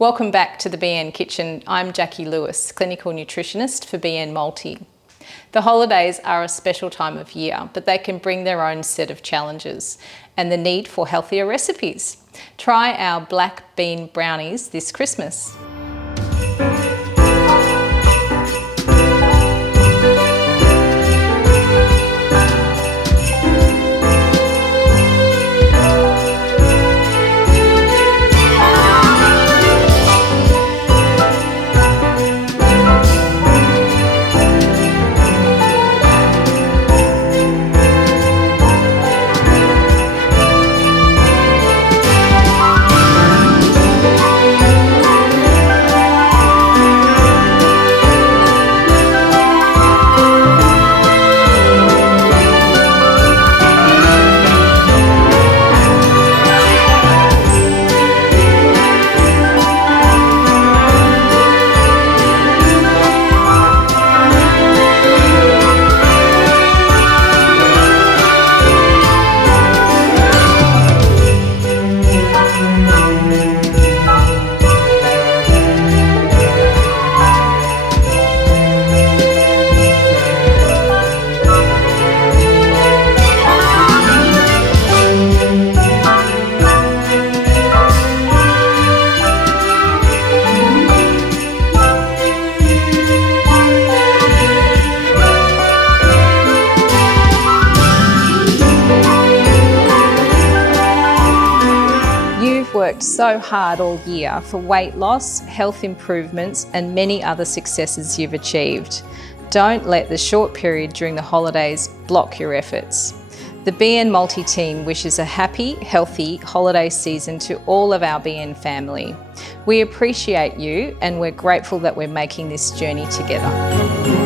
Welcome back to the BN Kitchen. I'm Jackie Lewis, clinical nutritionist for BN Multi. The holidays are a special time of year, but they can bring their own set of challenges and the need for healthier recipes. Try our black bean brownies this Christmas. Worked so hard all year for weight loss, health improvements and many other successes you've achieved. Don't let the short period during the holidays block your efforts. The BN Multi team wishes a happy, healthy holiday season to all of our BN family. We appreciate you and we're grateful that we're making this journey together.